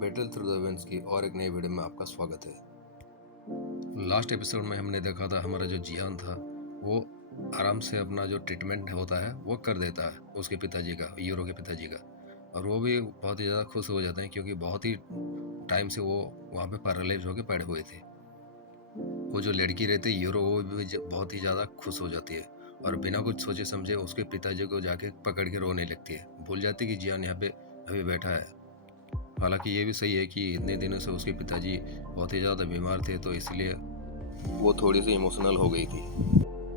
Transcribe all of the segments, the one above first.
Battle through the winds की और एक नई वीडियो में आपका स्वागत है। लास्ट एपिसोड में हमने देखा था हमारा जो जियान था वो आराम से अपना जो ट्रीटमेंट होता है वो कर देता है उसके पिताजी का, यूरो के पिताजी का। और वो भी बहुत ही ज़्यादा खुश हो जाते हैं क्योंकि बहुत ही टाइम से वो वहाँ पे पैरालाइज होकर पड़े हुए थे। वो जो लड़की रहती है यूरो, वो भी बहुत ही ज़्यादा खुश हो जाती है और बिना कुछ सोचे समझे उसके पिताजी को जाके पकड़ के रोने लगती है। भूल जाती है कि जियान यहाँ पे अभी बैठा है। हालांकि ये भी सही है कि इतने दिनों से उसके पिताजी बहुत ही ज़्यादा बीमार थे, तो इसलिए वो थोड़ी सी इमोशनल हो गई थी।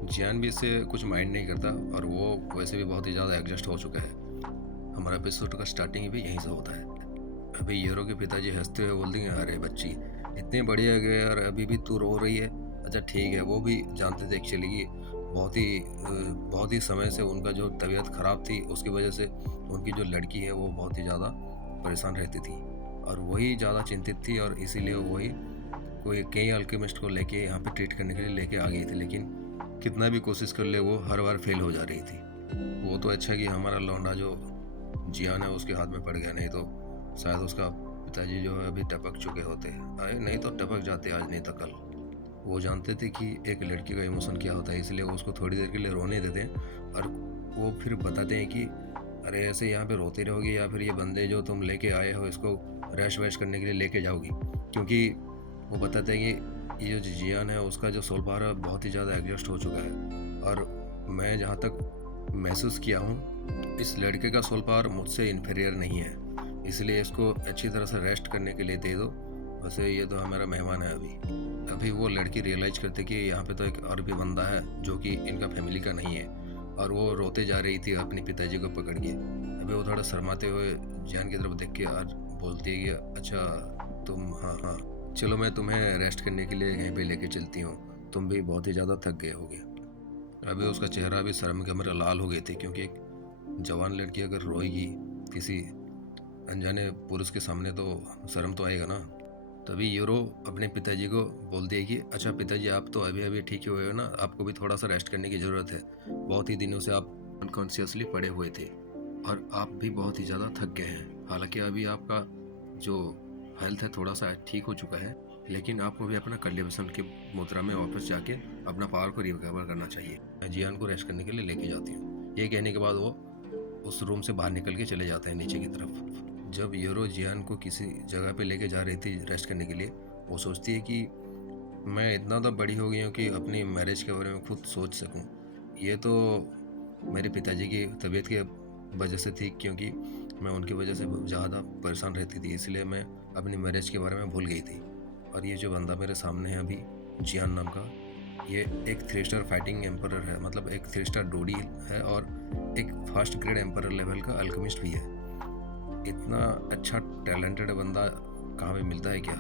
जियान भी इससे कुछ माइंड नहीं करता और वो वैसे भी बहुत ही ज़्यादा एडजस्ट हो चुका है। हमारा एपिसोड का स्टार्टिंग भी यहीं से होता है। अभी यूरो के पिताजी हंसते हुए बोल देंगे, अरे बच्ची इतनी बढ़िया गए और अभी भी तू रो रही है। अच्छा ठीक है, वो भी जानते थे एक्चुअली कि बहुत ही समय से उनका जो तबीयत ख़राब थी उसकी वजह से उनकी जो लड़की है वो बहुत ही ज़्यादा परेशान रहती थी और वही ज़्यादा चिंतित थी और इसीलिए वही कोई कई अल्केमिस्ट को लेके यहाँ पे ट्रीट करने के लिए लेके आ गई थी। लेकिन कितना भी कोशिश कर ले वो हर बार फेल हो जा रही थी। वो तो अच्छा कि हमारा लौंडा जो जियान है उसके हाथ में पड़ गया, नहीं तो शायद उसका पिताजी जो है अभी टपक चुके होते। अरे नहीं तो टपक जाते आज नहीं तो कल। वो जानते थे कि एक लड़की का इमोशन क्या होता है, इसलिए वो उसको थोड़ी देर के लिए रोने देते हैं और वो फिर बताते हैं कि अरे ऐसे यहाँ पे रोती रहोगी या फिर ये बंदे जो तुम लेके आए हो इसको रैश वैश करने के लिए लेके जाओगी। क्योंकि वो बताते हैं कि ये जो जियान है उसका जो सोल पावर है बहुत ही ज़्यादा एडजस्ट हो चुका है और मैं जहाँ तक महसूस किया हूँ इस लड़के का सोल पावर मुझसे इन्फीरियर नहीं है, इसलिए इसको अच्छी तरह से रेस्ट करने के लिए दे दो। वैसे ये तो हमारा मेहमान है। अभी वो लड़की रियलाइज करते कि यहाँ पे तो एक और भी बंदा है जो कि इनका फैमिली का नहीं है और वो रोते जा रही थी अपने पिताजी को पकड़ के। अभी वो थोड़ा शर्माते हुए जियान की तरफ देख के और बोलती है कि अच्छा तुम, हाँ हाँ चलो मैं तुम्हें रेस्ट करने के लिए यहीं पे लेके चलती हूँ, तुम भी बहुत ही ज़्यादा थक गए होगे। अभी उसका चेहरा भी शर्म के मारे लाल हो गई थी क्योंकि एक जवान लड़की अगर रोएगी किसी अनजाने पुरुष के सामने तो शर्म तो आएगा ना। तभी यूरो अपने पिताजी को बोलती है कि अच्छा पिताजी आप तो अभी अभी ठीक हुए हो ना, आपको भी थोड़ा सा रेस्ट करने की ज़रूरत है। बहुत ही दिनों से आप अनकॉन्शियसली पड़े हुए थे और आप भी बहुत ही ज़्यादा थक गए हैं। हालांकि अभी आपका जो हेल्थ है थोड़ा सा ठीक हो चुका है, लेकिन आपको भी अपना कल्टिवेशन की मुद्रा में वापस जाके अपना पावर को रिकवर करना चाहिए। मैं जियान को रेस्ट करने के लिए लेके जाती हूँ। ये कहने के बाद वो उस रूम से बाहर निकल के चले जाते हैं नीचे की तरफ। जब यूरो जियान को किसी जगह पे लेके जा रही थी रेस्ट करने के लिए, वो सोचती है कि मैं इतना तो बड़ी हो गई हूँ कि अपनी मैरिज के बारे में खुद सोच सकूँ। ये तो मेरे पिताजी की तबीयत की वजह से थी, क्योंकि मैं उनकी वजह से ज़्यादा परेशान रहती थी, इसलिए मैं अपनी मैरिज के बारे में भूल गई थी। और ये जो बंदा मेरे सामने है अभी, जियान नाम का, ये एक 3 स्टार फाइटिंग एम्पर है, मतलब एक 3 स्टार डोडी है और एक फर्स्ट ग्रेड एम्पर लेवल का अल्केमिस्ट भी है। इतना अच्छा टैलेंटेड बंदा कहाँ पे मिलता है क्या।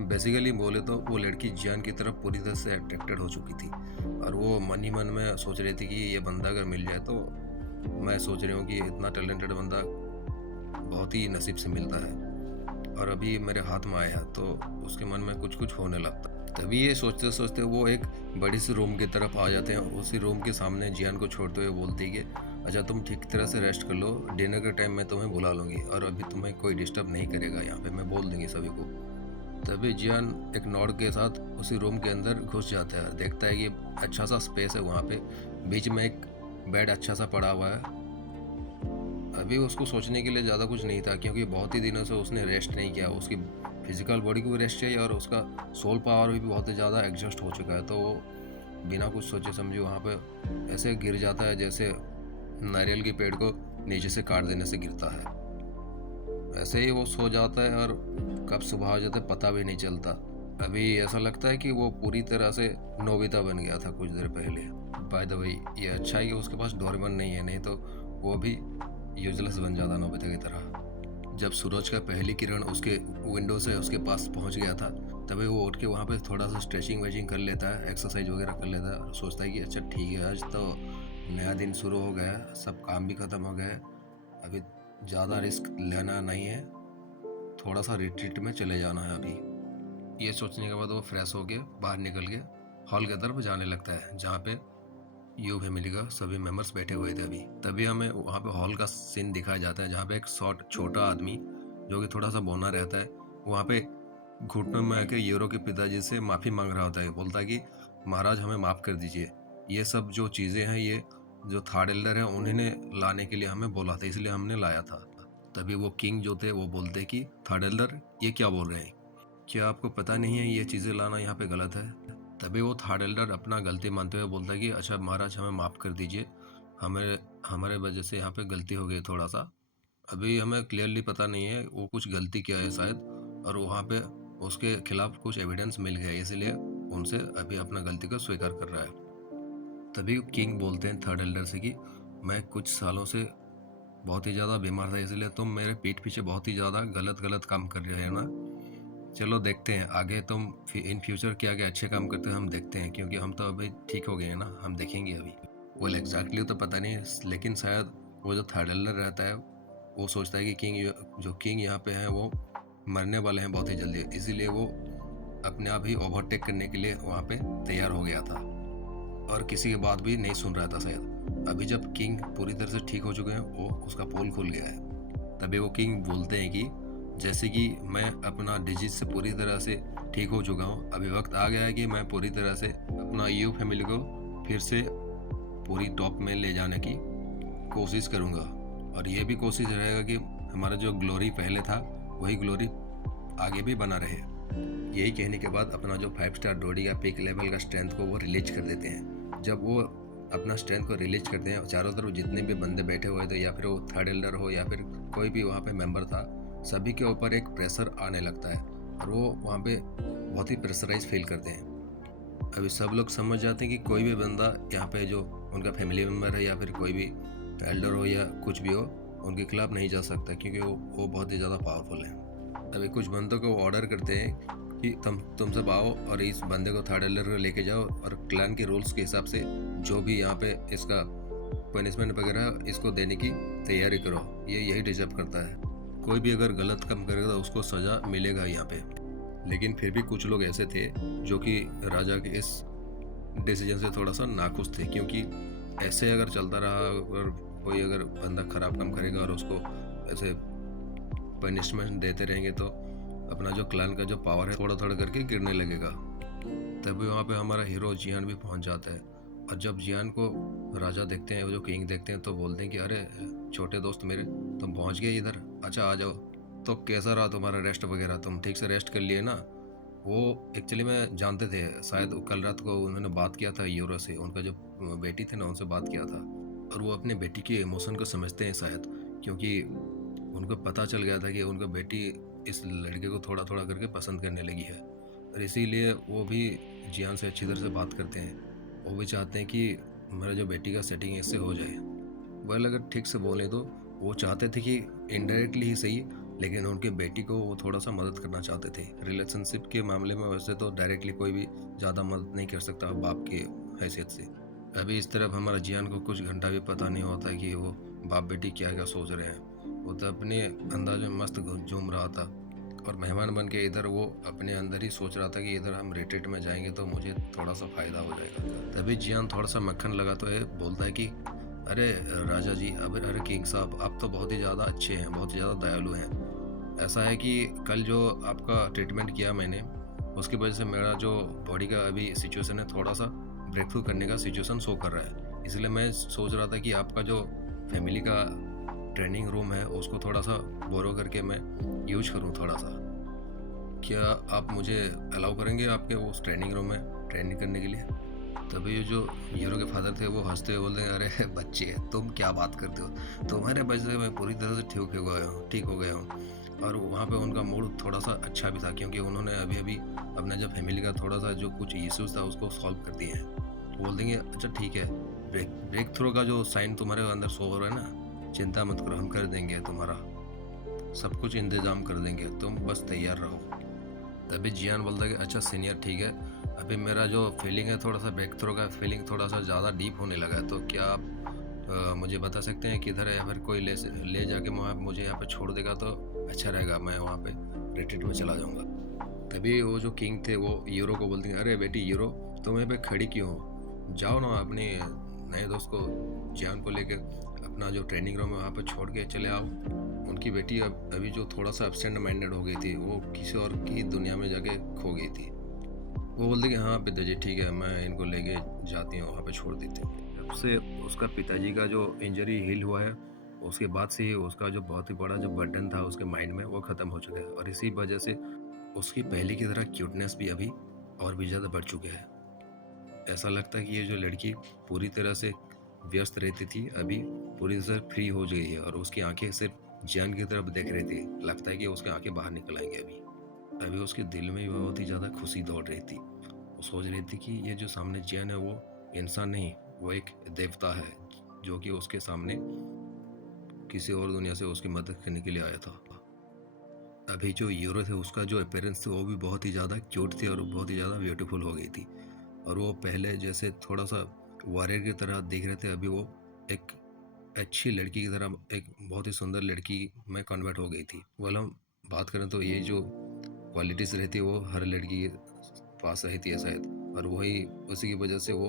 बेसिकली बोले तो वो लड़की जियान की तरफ पूरी तरह से अट्रैक्टेड हो चुकी थी और वो मन ही मन में सोच रही थी कि ये बंदा अगर मिल जाए तो, मैं सोच रही हूँ कि इतना टैलेंटेड बंदा बहुत ही नसीब से मिलता है और अभी मेरे हाथ में आया तो उसके मन में कुछ कुछ होने लगता। तभी ये सोचते सोचते वो एक बड़ी सी रूम की तरफ आ जाते हैं। उसी रूम के सामने जियान को छोड़ते हुए बोलती है कि अच्छा तुम ठीक तरह से रेस्ट कर लो, डिनर के टाइम मैं तुम्हें बुला लूँगी और अभी तुम्हें कोई डिस्टर्ब नहीं करेगा, यहाँ पे मैं बोल दूँगी सभी को। तभी जियान एक नॉड के साथ उसी रूम के अंदर घुस जाता है। देखता है कि अच्छा सा स्पेस है वहाँ पे, बीच में एक बेड अच्छा सा पड़ा हुआ है। अभी उसको सोचने के लिए ज़्यादा कुछ नहीं था क्योंकि बहुत ही दिनों से उसने रेस्ट नहीं किया। उसकी फिजिकल बॉडी को भी रेस्ट चाहिए और उसका सोल पावर भी बहुत ही ज़्यादा एग्जॉस्ट हो चुका है। तो वो बिना कुछ सोचे समझे वहाँ पे ऐसे गिर जाता है जैसे नारियल के पेड़ को नीचे से काट देने से गिरता है। ऐसे ही वो सो जाता है और कब सुबह हो जाता है पता भी नहीं चलता। अभी ऐसा लगता है कि वो पूरी तरह से नोबिता बन गया था कुछ देर पहले। बाय द वे ये अच्छा है कि उसके पास डोरेमोन नहीं है, नहीं तो वो भी यूजलेस बन जाता नोबिता की तरह। जब सूरज का पहली किरण उसके विंडो से उसके पास पहुंच गया था, तभी वो उठ के वहाँ पे थोड़ा सा स्ट्रेचिंग वेचिंग कर लेता है, एक्सरसाइज वगैरह कर लेता है और सोचता है कि अच्छा ठीक है आज तो नया दिन शुरू हो गया है, सब काम भी ख़त्म हो गया है, अभी ज़्यादा रिस्क लेना नहीं है, थोड़ा सा रिट्रीट में चले जाना है अभी। ये सोचने के बाद वो फ्रेश होके बाहर निकल के हॉल की तरफ जाने लगता है जहाँ पे यू फैमिली का सभी मेंबर्स बैठे हुए थे। अभी तभी हमें वहाँ पे हॉल का सीन दिखाया जाता है जहाँ पे एक शॉर्ट छोटा आदमी जो कि थोड़ा सा बौना रहता है, वहाँ पे घुटनों में आके यूरो के पिताजी से माफ़ी मांग रहा होता है। बोलता है कि महाराज हमें माफ़ कर दीजिए, ये सब जो चीज़ें हैं ये जो थर्ड एल्डर है उन्हीं ने लाने के लिए हमें बोला था, इसलिए हमने लाया था। तभी वो किंग जो थे वो बोलते कि थर्ड एल्डर ये क्या बोल रहे हैं, क्या आपको पता नहीं है ये चीज़ें लाना यहाँ पे गलत है? तभी वो थर्ड एल्डर अपना गलती मानते हुए बोलता है कि अच्छा महाराज हमें माफ़ कर दीजिए, हमें हमारे वजह से यहाँ पे गलती हो गई थोड़ा सा। अभी हमें क्लियरली पता नहीं है वो कुछ गलती किया है शायद, और वहाँ पे उसके खिलाफ कुछ एविडेंस मिल गया है, इसलिए उनसे अभी अपना गलती को स्वीकार कर रहा है। तभी किंग बोलते हैं थर्ड एल्डर से कि मैं कुछ सालों से बहुत ही ज़्यादा बीमार था, इसलिए तुम मेरे पीठ पीछे बहुत ही ज़्यादा गलत गलत काम कर रहे हो ना। चलो देखते हैं आगे तुम इन फ्यूचर क्या क्या अच्छे काम करते हो, हम देखते हैं, क्योंकि हम तो अभी ठीक हो गए हैं ना, हम देखेंगे अभी। वो एग्जैक्टली तो पता नहीं, लेकिन शायद वो जो थर्ड एल्डर रहता है वो सोचता है कि किंग यहाँ पे हैं वो मरने वाले हैं बहुत ही जल्दी, इसीलिए वो अपने आप ही ओवरटेक करने के लिए वहाँ पे तैयार हो गया था और किसी की बात भी नहीं सुन रहा था शायद। अभी जब किंग पूरी तरह से ठीक हो चुके हैं, वो उसका पोल खुल गया है। तभी वो किंग बोलते हैं कि जैसे कि मैं अपना डिजीज से पूरी तरह से ठीक हो चुका हूँ, अभी वक्त आ गया है कि मैं पूरी तरह से अपना यू फैमिली को फिर से पूरी टॉप में ले जाने की कोशिश करूँगा, और ये भी कोशिश रहेगा कि हमारा जो ग्लोरी पहले था वही ग्लोरी आगे भी बना रहे। यही कहने के बाद अपना जो 5 स्टार डोडी का पीक लेवल का स्ट्रेंथ को वो रिलीज कर देते हैं। जब वो अपना स्ट्रेंथ को रिलीज करते हैं, चारों तरफ जितने भी बंदे बैठे हुए थे, या फिर वो थर्ड एल्डर हो या फिर कोई भी वहाँ पे मेंबर था, सभी के ऊपर एक प्रेशर आने लगता है और वो वहाँ पे बहुत ही प्रेशराइज फील करते हैं। अभी सब लोग समझ जाते हैं कि कोई भी बंदा यहाँ पे जो उनका फैमिली मेम्बर है या फिर कोई भी एल्डर हो या कुछ भी हो, उनके खिलाफ नहीं जा सकता, क्योंकि वो बहुत ही ज़्यादा पावरफुल है। अभी कुछ बंदों को ऑर्डर करते हैं कि तुम सब आओ और इस बंदे को थर्ड एल्डर को लेके जाओ, और क्लैन के रूल्स के हिसाब से जो भी यहाँ पे इसका पनिशमेंट वगैरह इसको देने की तैयारी करो, ये यही डिजर्व करता है। कोई भी अगर गलत काम करेगा तो उसको सज़ा मिलेगा यहाँ पे। लेकिन फिर भी कुछ लोग ऐसे थे जो कि राजा के इस डिसीजन से थोड़ा सा नाखुश थे, क्योंकि ऐसे अगर चलता रहा, अगर कोई अगर बंदा ख़राब काम करेगा और उसको ऐसे पनिशमेंट देते रहेंगे तो अपना जो क्लैन का जो पावर है थोड़ा थोड़ा करके गिरने लगेगा। तभी वहाँ पे हमारा हीरो जियान भी पहुँच जाता है, और जब जियान को राजा देखते हैं, जो किंग देखते हैं, तो बोलते हैं कि अरे छोटे दोस्त मेरे, तुम पहुँच गए इधर, अच्छा आ जाओ। तो कैसा रहा तुम्हारा रेस्ट वगैरह, तुम ठीक से रेस्ट कर लिए ना? वो एक्चुअली में जानते थे, शायद कल रात को उन्होंने बात किया था यूरो से, उनका जो बेटी थी ना उनसे बात किया था, और वो अपने बेटी के इमोशन को समझते हैं शायद, क्योंकि उनको पता चल गया था कि उनका बेटी इस लड़के को थोड़ा थोड़ा करके पसंद करने लगी है, और इसीलिए वो भी जियान से अच्छी तरह से बात करते हैं। वो भी चाहते हैं कि मेरा जो बेटी का सेटिंग इससे हो जाए। वेल अगर ठीक से बोलें तो वो चाहते थे कि इनडायरेक्टली ही सही, लेकिन उनके बेटी को वो थोड़ा सा मदद करना चाहते थे रिलेशनशिप के मामले में। वैसे तो डायरेक्टली कोई भी ज़्यादा मदद नहीं कर सकता बाप की हैसियत से। अभी इस तरफ हमारा जियान को कुछ घंटा भी पता नहीं होता कि वो बाप बेटी क्या क्या सोच रहे हैं। वो तो अपने अंदाज में मस्त झूम रहा था, और मेहमान बन के इधर वो अपने अंदर ही सोच रहा था कि इधर हम रिट्रीट में जाएंगे तो मुझे थोड़ा सा फ़ायदा हो जाएगा। तभी जियान थोड़ा सा मक्खन लगाते हुए बोलता है कि अरे राजा जी, अब अरे किंग साहब, आप तो बहुत ही ज़्यादा अच्छे हैं, बहुत ही ज़्यादा दयालु हैं। ऐसा है कि कल जो आपका ट्रीटमेंट किया मैंने, उसकी वजह से मेरा जो बॉडी का अभी सिचुएशन है थोड़ा सा ब्रेक थ्रू करने का सिचुएशन शो कर रहा है, इसलिए मैं सोच रहा था कि आपका जो फैमिली का ट्रेनिंग रूम है उसको थोड़ा सा बोरो करके मैं यूज करूँ थोड़ा सा। क्या आप मुझे अलाउ करेंगे आपके उस ट्रेनिंग रूम में ट्रेनिंग करने के लिए? तभी जो हीरो के फादर थे वो हंसते हुए बोलते हैं, अरे बच्चे तुम क्या बात करते हो, तुम्हारे वजह से मैं पूरी तरह से ठीक हो गया हूँ। और वहाँ पे उनका मूड थोड़ा सा अच्छा भी था, क्योंकि उन्होंने अभी अभी अपना जब फैमिली का थोड़ा सा जो कुछ इश्यूज था उसको सॉल्व कर दिए हैं। बोल देंगे अच्छा ठीक है, ब्रेक थ्रू का जो साइन तुम्हारे अंदर शो हो रहा है ना, चिंता मत करो, हम कर देंगे, तुम्हारा सब कुछ इंतज़ाम कर देंगे, तुम बस तैयार रहो। तभी जियान बोलता है कि अच्छा सीनियर ठीक है, अभी मेरा जो फीलिंग है थोड़ा सा ब्रेक थ्रू का फीलिंग थोड़ा सा ज़्यादा डीप होने लगा है, तो क्या आप मुझे बता सकते हैं किधर है, या फिर कोई ले जाके वहाँ मुझे यहाँ पे छोड़ देगा तो अच्छा रहेगा, मैं वहाँ पे रिट्रीट में चला जाऊँगा। तभी वो जो किंग थे वो यूरो को बोलते हैं, अरे बेटी यूरो, तुम यहाँ पे खड़ी क्यों हो, जाओ ना अपने नए दोस्त को जियान को लेके अपना जो ट्रेनिंग रूम है वहाँ पे छोड़ के चले आओ। उनकी बेटी अभी जो थोड़ा सा एब्सेंट माइंडेड हो गई थी, वो किसी और की दुनिया में जाके खो गई थी। वो बोलती कि हाँ पिताजी ठीक है, मैं इनको लेके जाती हूँ, वहाँ पे छोड़ देती हूँ। जब से उसका पिताजी का जो इंजरी हील हुआ है, उसके बाद से ही उसका जो बहुत ही बड़ा जो बर्डन था उसके माइंड में, वो ख़त्म हो चुका है। और इसी वजह से उसकी पहले की तरह क्यूटनेस भी अभी और भी ज़्यादा बढ़ चुके हैं। ऐसा लगता है कि ये जो लड़की पूरी तरह से व्यस्त रहती थी, अभी पूरी तरह से फ्री हो गई है और उसकी आंखें सिर्फ जियान की तरफ देख रही थी। लगता है कि उसकी आंखें बाहर निकल आएंगी अभी उसके दिल में बहुत ही ज़्यादा खुशी दौड़ रही थी। वो सोच रही थी कि ये जो सामने जियान है वो इंसान नहीं, वो एक देवता है जो कि उसके सामने किसी और दुनिया से उसकी मदद करने के लिए आया था। अभी जो यूरो थे, उसका जो अपीयरेंस थी वो भी बहुत ही ज़्यादा क्यूट थी और बहुत ही ज़्यादा ब्यूटीफुल हो गई थी। और वो पहले जैसे थोड़ा सा वॉरियर की तरह दिख रहे थे, अभी वो एक अच्छी लड़की की तरह, एक बहुत ही सुंदर लड़की में कन्वर्ट हो गई थी। वाला हम बात करें तो ये जो क्वालिटीज़ रहती है वो हर लड़की के पास रहती है शायद, और वही उसी की वजह से वो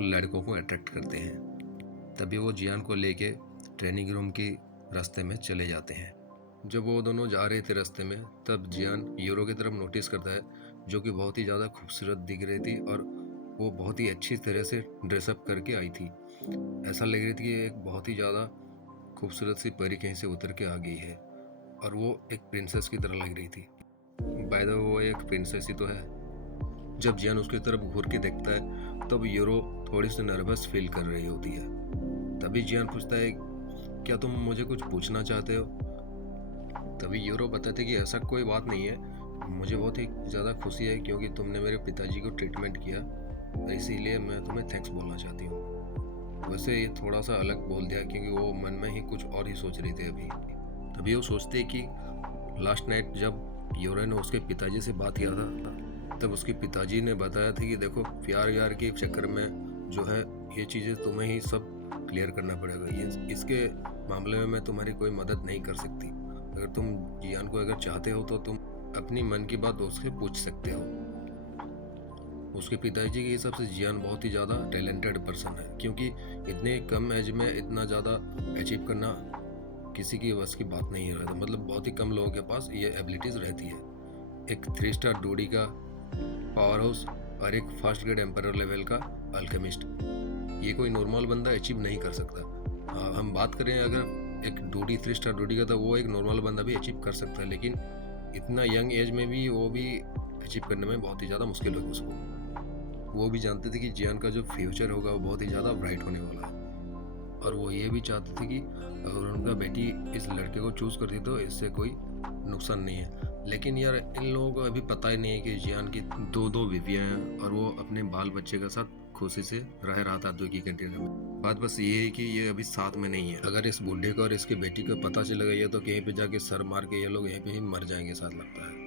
लड़कों को अट्रैक्ट करते हैं। तभी वो जियान को लेके ट्रेनिंग रूम के रास्ते में चले जाते हैं। जब वो दोनों जा रहे थे रास्ते में, तब जियान यूरो की तरफ नोटिस करता है, जो कि बहुत ही ज़्यादा खूबसूरत दिख रही थी और वो बहुत ही अच्छी तरह से ड्रेसअप करके आई थी। ऐसा लग रही थी कि एक बहुत ही ज़्यादा खूबसूरत सी परी कहीं से उतर के आ गई है और वो एक प्रिंसेस की तरह लग रही थी। बाय द वे वो एक प्रिंसेस ही तो है। जब जियान उसकी तरफ घूर के देखता है, तब यूरो थोड़ी सी नर्वस फील कर रही होती है। तभी जियान पूछता है, क्या तुम मुझे कुछ पूछना चाहते हो? तभी यूरो बताते कि ऐसा कोई बात नहीं है, मुझे बहुत ही ज़्यादा खुशी है क्योंकि तुमने मेरे पिताजी को ट्रीटमेंट किया, इसीलिए मैं तुम्हें थैंक्स बोलना चाहती हूँ। वैसे ये थोड़ा सा अलग बोल दिया क्योंकि वो मन में ही कुछ और ही सोच रही थी अभी। तभी वो सोचते कि लास्ट नाइट जब यूरो ने उसके पिताजी से बात किया था, तब उसके पिताजी ने बताया था कि देखो, प्यार यार के चक्कर में जो है ये चीज़ें तुम्हें ही सब क्लियर करना पड़ेगा। ये इसके मामले में मैं तुम्हारी कोई मदद नहीं कर सकती। अगर तुम जियान को अगर चाहते हो तो तुम अपनी मन की बात उससे पूछ सकते हो। उसके पिताजी के हिसाब से जियान बहुत ही ज़्यादा टैलेंटेड पर्सन है, क्योंकि इतने कम एज में इतना ज़्यादा अचीव करना किसी की बस की बात नहीं रहता। मतलब बहुत ही कम लोगों के पास ये एबिलिटीज़ रहती है। एक 3 स्टार डूडी का पावर हाउस और एक फर्स्ट ग्रेड एम्पर लेवल का अल्केमिस्ट, ये कोई नॉर्मल बंदा अचीव नहीं कर सकता। हम बात करें अगर एक डूडी 3 स्टार डूडी का, तो वो एक नॉर्मल बंदा भी अचीव कर सकता है, लेकिन इतना यंग एज में भी वो भी अचीव करने में बहुत ही ज़्यादा मुश्किल होगी उसको। वो भी जानते थे कि जियान का जो फ्यूचर होगा वो बहुत ही ज़्यादा ब्राइट होने वाला है, और वो ये भी चाहते थे कि अगर उनका बेटी इस लड़के को चूज़ करती तो इससे कोई नुकसान नहीं है। लेकिन यार इन लोगों को अभी पता ही नहीं है कि जियान की दो बीवियाँ हैं और वो अपने बाल बच्चे के साथ खुशी से रह रहा था द्वीकी कंटेनर में। बात बस ये है कि ये अभी साथ में नहीं है। अगर इस बूढ़े को और इसकी बेटी को पता चलेगा ये तो कहीं पे जाके सर मार के ये लोग यहीं पे ही मर जाएंगे साथ लगता है।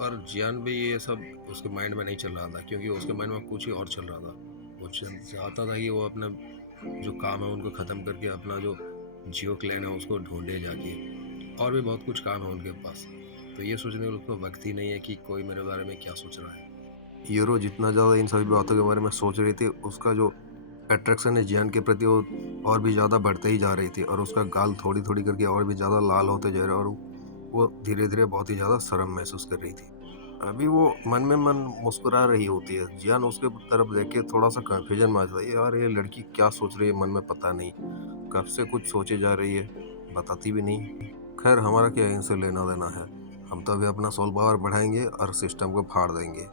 और जियान भी ये सब उसके माइंड में नहीं चल रहा था, क्योंकि उसके माइंड में कुछ ही और चल रहा था। वो चाहता था कि वो अपना जो काम है उनको ख़त्म करके अपना जो जियो क्लैन है उसको ढूंढे जाके, और भी बहुत कुछ काम है उनके पास। तो ये सोचने का उसको वक्त ही नहीं है कि कोई मेरे बारे में क्या सोच रहा है। यूरो जितना ज़्यादा इन सभी बातों के बारे में सोच रही थी, उसका जो अट्रैक्शन है जियान के प्रति वो और भी ज़्यादा बढ़ते ही जा रही थी, और उसका गाल थोड़ी थोड़ी करके और भी ज़्यादा लाल होते जा रहा, और वो धीरे धीरे बहुत ही ज़्यादा शर्म महसूस कर रही थी। अभी वो मन में मन मुस्कुरा रही होती है। जियान उसके तरफ देख के थोड़ा सा कन्फ्यूजन में आ जाता है, यार ये लड़की क्या सोच रही है मन में पता नहीं, कब से कुछ सोचे जा रही है, बताती भी नहीं। खैर हमारा क्या इनसे लेना देना है, हम तो अभी अपना सोल पावर बढ़ाएंगे और सिस्टम को फाड़ देंगे।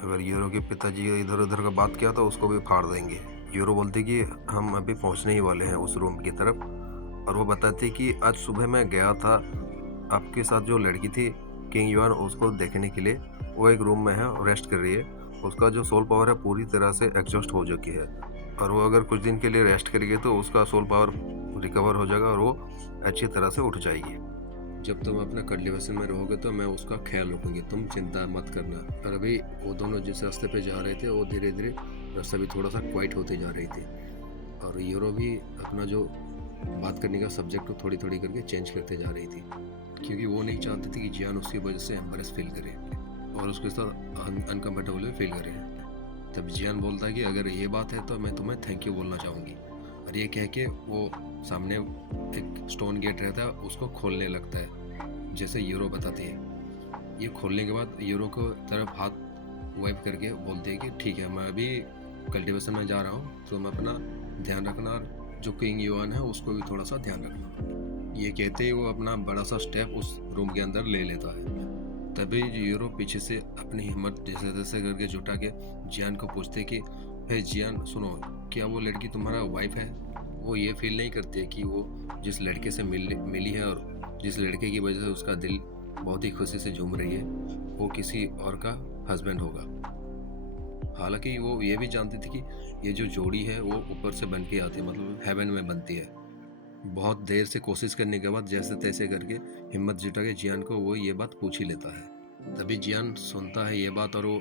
अगर यूरो के पिताजी इधर उधर का बात किया तो उसको भी फाड़ देंगे। यूरो बोलती कि हम अभी पहुंचने ही वाले हैं उस रूम की तरफ, और वो बताती कि आज सुबह मैं गया था आपके साथ जो लड़की थी किंग युआन, उसको देखने के लिए। वो एक रूम में है और रेस्ट कर रही है। उसका जो सोल पावर है पूरी तरह से एग्जॉस्ट हो चुकी है, और वो अगर कुछ दिन के लिए रेस्ट करेगी तो उसका सोल पावर रिकवर हो जाएगा और वो अच्छी तरह से उठ जाएगी। जब तुम अपने कल्टिवेशन में रहोगे तो मैं उसका ख्याल रखूंगी, तुम चिंता मत करना। और अभी वो दोनों जिस रास्ते पे जा रहे थे वो धीरे धीरे रास्ता भी थोड़ा सा क्वाइट होते जा रही थी, और यूरो भी अपना जो बात करने का सब्जेक्ट को थोड़ी थोड़ी करके चेंज करते जा रही थी, क्योंकि वो नहीं चाहती थी कि जियान उसकी वजह से एम्बरेस फील करे और उसके साथ अनकम्फर्टेबल फील करे। तब जियान बोलता है कि अगर ये बात है तो मैं तुम्हें थैंक यू बोलना चाहूँगी, और ये कह के वो सामने एक स्टोन गेट रहता है उसको खोलने लगता है, जैसे यूरो बताती है। ये खोलने के बाद यूरो को तरफ हाथ वाइप करके बोलते हैं कि ठीक है, मैं अभी कल्टीवेशन में जा रहा हूँ, तो मैं अपना ध्यान रखना, और जो किंग युआन है उसको भी थोड़ा सा ध्यान रखना। ये कहते ही वो अपना बड़ा सा स्टेप उस रूम के अंदर ले लेता है। तभी यूरो पीछे से अपनी हिम्मत जैसे तैसे करके जुटा के जियान को पूछते कि हे जियान सुनो, क्या वो लड़की तुम्हारा वाइफ है? वो ये फील नहीं करती है कि वो जिस लड़के से मिली है और जिस लड़के की वजह से उसका दिल बहुत ही खुशी से झूम रही है, वो किसी और का हस्बैंड होगा। हालांकि वो ये भी जानती थी कि ये जो जोड़ी है वो ऊपर से बन के आती है, मतलब हेवन में बनती है। बहुत देर से कोशिश करने के बाद जैसे तैसे करके हिम्मत जुटा के जियान को वो ये बात पूछ ही लेता है। तभी जियान सुनता है ये बात, और वो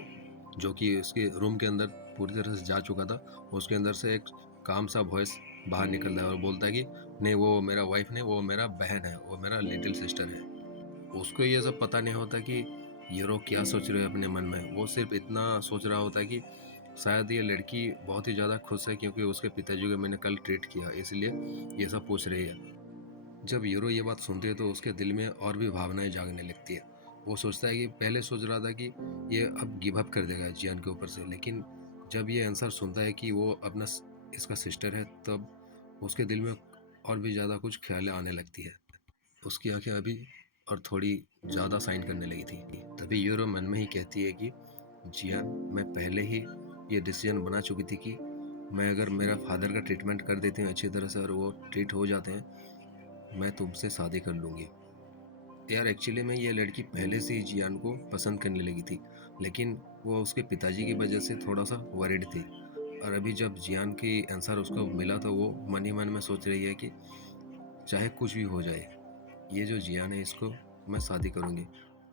जो कि उसके रूम के अंदर पूरी तरह से जा चुका था, उसके अंदर से एक काम सा वॉइस बाहर निकलता है और बोलता है कि नहीं, वो मेरा वाइफ नहीं, वो मेरा बहन है, वो मेरा लिटिल सिस्टर है। उसको ये सब पता नहीं होता कि यूरो क्या सोच रहे हैं अपने मन में। वो सिर्फ इतना सोच रहा होता है कि शायद ये लड़की बहुत ही ज़्यादा खुश है क्योंकि उसके पिताजी को मैंने कल ट्रीट किया, इसलिए ये सब पूछ रही है। जब यूरो ये बात सुनती है तो उसके दिल में और भी भावनाएं जागने लगती है। वो सोचता है कि पहले सोच रहा था कि ये अब गिव अप कर देगा जियान के ऊपर से, लेकिन जब ये आंसर सुनता है कि वो अपना इसका सिस्टर है, तब उसके दिल में और भी ज़्यादा कुछ ख्यालें आने लगती है। उसकी आंखें अभी और थोड़ी ज़्यादा साइन करने लगी थी। तभी यूरो मन में ही कहती है कि जियान, मैं पहले ही ये डिसीजन बना चुकी थी कि मैं अगर मेरा फादर का ट्रीटमेंट कर देती हूँ अच्छी तरह से और वो ट्रीट हो जाते हैं, मैं तुमसे शादी कर लूँगी। यार एक्चुअली में ये लड़की पहले से ही जियान को पसंद करने लगी थी, लेकिन वो उसके पिताजी की वजह से थोड़ा सा वरिड थी। और अभी जब जियान की आंसर उसको मिला तो वो मन ही मन में सोच रही है कि चाहे कुछ भी हो जाए, ये जो जियान है इसको मैं शादी करूँगी।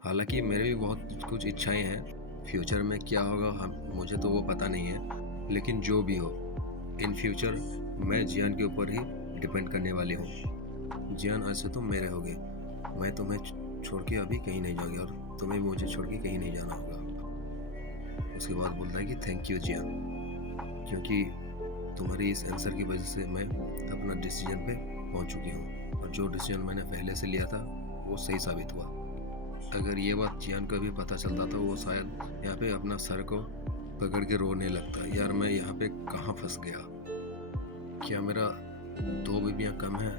हालांकि मेरे भी बहुत कुछ इच्छाएं हैं, फ्यूचर में क्या होगा हम मुझे तो वो पता नहीं है, लेकिन जो भी हो इन फ्यूचर मैं जियान के ऊपर ही डिपेंड करने वाली हूँ। जियान, आज से तुम मेरे होगे, मैं तुम्हें छोड़ के अभी कहीं नहीं जाऊँगी और तुम्हें भी मुझे छोड़ के कहीं नहीं जाना होगा। उसके बाद बोलता है कि थैंक यू जियान, क्योंकि तुम्हारी इस आंसर की वजह से मैं अपना डिसीजन पे पहुंच चुकी हूँ, और जो डिसीजन मैंने पहले से लिया था वो सही साबित हुआ। अगर ये बात जियान को भी पता चलता तो वो शायद यहाँ पे अपना सर को पकड़ के रोने लगता। यार मैं यहाँ पे कहाँ फंस गया, क्या मेरा 2 बीवियाँ कम हैं?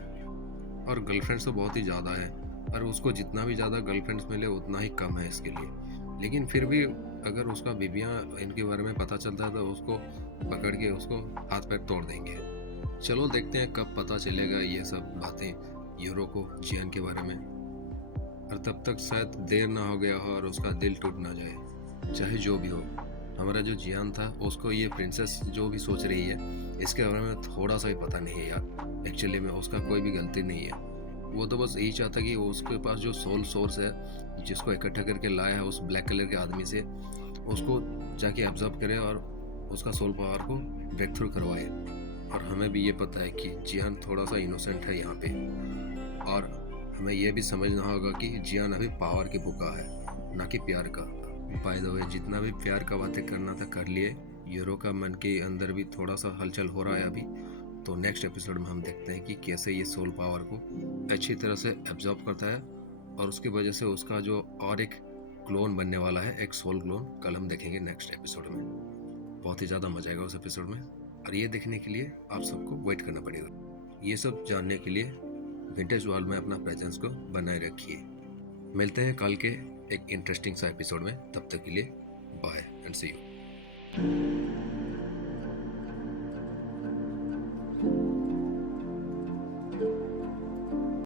और गर्लफ्रेंड्स तो बहुत ही ज़्यादा है, और उसको जितना भी ज़्यादा गर्लफ्रेंड्स मिले उतना ही कम है इसके लिए। लेकिन फिर भी अगर उसका बीवियाँ इनके बारे में पता चलता है तो उसको पकड़ के उसको हाथ पैर तोड़ देंगे। चलो देखते हैं कब पता चलेगा ये सब बातें यूरो को जियान के बारे में, और तब तक शायद देर ना हो गया हो और उसका दिल टूट ना जाए। चाहे जो भी हो, हमारा जो जियान था उसको ये प्रिंसेस जो भी सोच रही है इसके बारे में थोड़ा सा ही पता नहीं है यार। एक्चुअली में उसका कोई भी गलती नहीं है, वो तो बस यही चाहता कि वो उसके पास जो सोल सोर्स है जिसको इकट्ठा करके लाया है उस ब्लैक कलर के आदमी से, उसको जाके ऑब्जर्व करे और उसका सोल पावर को ब्रेक थ्रू करवाए। और हमें भी ये पता है कि जियान थोड़ा सा इनोसेंट है यहाँ पे, और हमें ये भी समझना होगा कि जियान अभी पावर की भूखा है, ना कि प्यार का। बाय द वे, जितना भी प्यार का बातें करना था कर लिए, यूरो का मन के अंदर भी थोड़ा सा हलचल हो रहा है अभी। तो नेक्स्ट एपिसोड में हम देखते हैं कि कैसे ये सोल पावर को अच्छी तरह से एब्जॉर्ब करता है, और उसकी वजह से उसका जो और एक क्लोन बनने वाला है, एक सोल क्लोन, कल हम देखेंगे नेक्स्ट एपिसोड में। बहुत ही ज़्यादा मजा आएगा उस एपिसोड में, और ये देखने के लिए आप सबको वेट करना पड़ेगा। ये सब जानने के लिए विंटेज वर्ल्ड में अपना प्रेजेंस को बनाए रखिए। मिलते हैं कल के एक इंटरेस्टिंग सा एपिसोड में, तब तक के लिए बाय एंड सी यू।